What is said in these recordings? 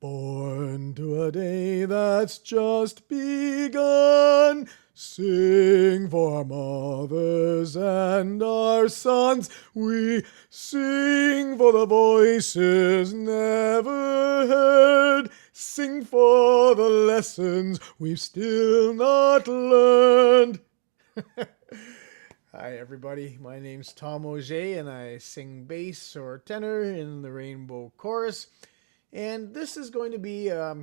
Born to a day that's just begun, sing for our mothers and our sons. We sing for the voices never heard, sing for the lessons we've still not learned. Hi, everybody. My name's Tom Auger, and I sing bass or tenor in the Rainbow Chorus. And this is going to be a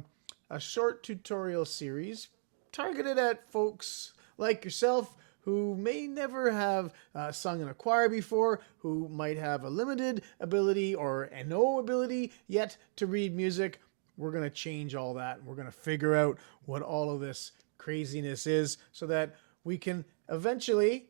short tutorial series targeted at folks like yourself who may never have sung in a choir before, who might have a limited ability or no ability yet to read music. We're going to change all that. We're going to figure out what all of this craziness is so that we can eventually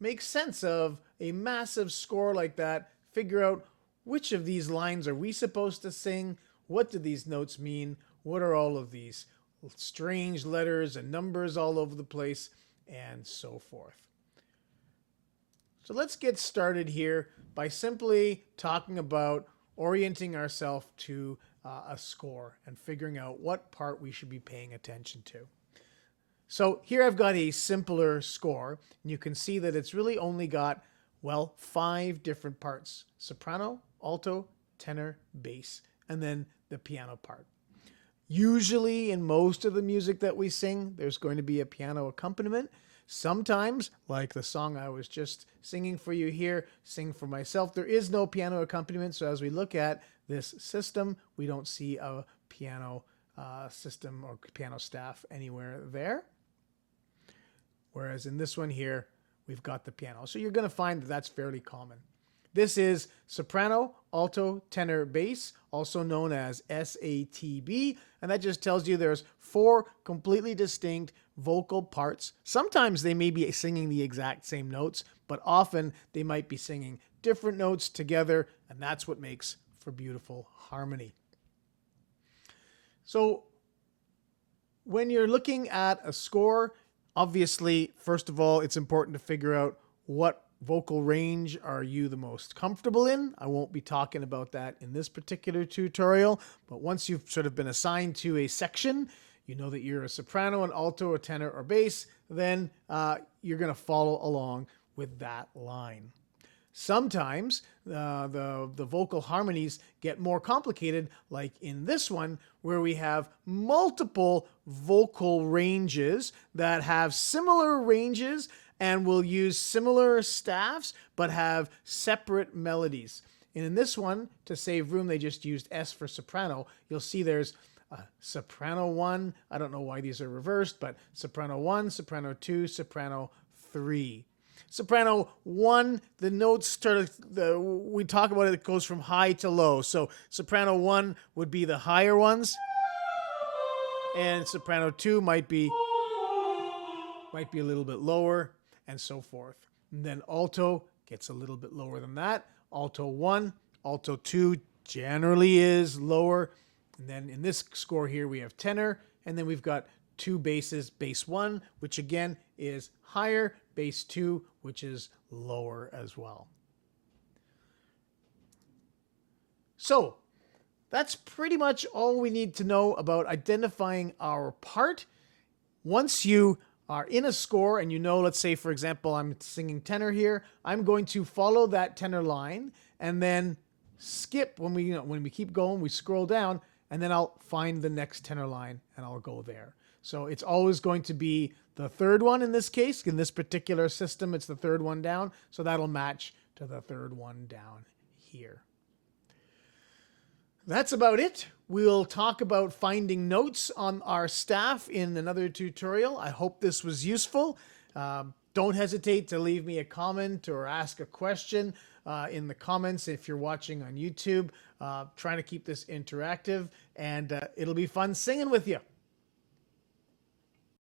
make sense of a massive score like that, figure out which of these lines are we supposed to sing, what do these notes mean, what are all of these strange letters and numbers all over the place, and so forth. So let's get started here by simply talking about orienting ourselves to a score and figuring out what part we should be paying attention to. So here I've got a simpler score, and you can see that it's really only got, well, 5 different parts: soprano, alto, tenor, bass, and then the piano part. Usually in most of the music that we sing, there's going to be a piano accompaniment. Sometimes, like the song I was just singing for you here, Sing for Myself, there is no piano accompaniment. So as we look at this system, we don't see a piano system or piano staff anywhere there. Whereas in this one here, we've got the piano. So you're going to find that that's fairly common. This is soprano, alto, tenor, bass, also known as SATB. And that just tells you there's 4 completely distinct vocal parts. Sometimes they may be singing the exact same notes, but often they might be singing different notes together. And that's what makes for beautiful harmony. So when you're looking at a score, obviously, first of all, it's important to figure out what vocal range are you the most comfortable in. I won't be talking about that in this particular tutorial, but once you've sort of been assigned to a section, you know that you're a soprano, an alto, a tenor, or bass, then you're going to follow along with that line. Sometimes the vocal harmonies get more complicated, like in this one, where we have multiple vocal ranges that have similar ranges and will use similar staffs, but have separate melodies. And in this one, to save room, they just used S for soprano. You'll see there's soprano 1. I don't know why these are reversed, but soprano 1, soprano 2, soprano 3. Soprano 1, the notes start, we talk about it goes from high to low. So soprano 1 would be the higher ones, and soprano 2 might be a little bit lower, and so forth. And then alto gets a little bit lower than that. Alto 1, alto 2 generally is lower. And then in this score here, we have tenor, and then we've got 2 basses, bass 1, which again is higher, bass 2, which is lower as well. So that's pretty much all we need to know about identifying our part. Once you are in a score and you know, let's say, for example, I'm singing tenor here, I'm going to follow that tenor line and then skip when we keep going, we scroll down, and then I'll find the next tenor line and I'll go there. So it's always going to be the third one in this case. In this particular system, it's the third one down. So that'll match to the third one down here. That's about it. We'll talk about finding notes on our staff in another tutorial. I hope this was useful. Don't hesitate to leave me a comment or ask a question in the comments if you're watching on YouTube. Trying to keep this interactive, and it'll be fun singing with you.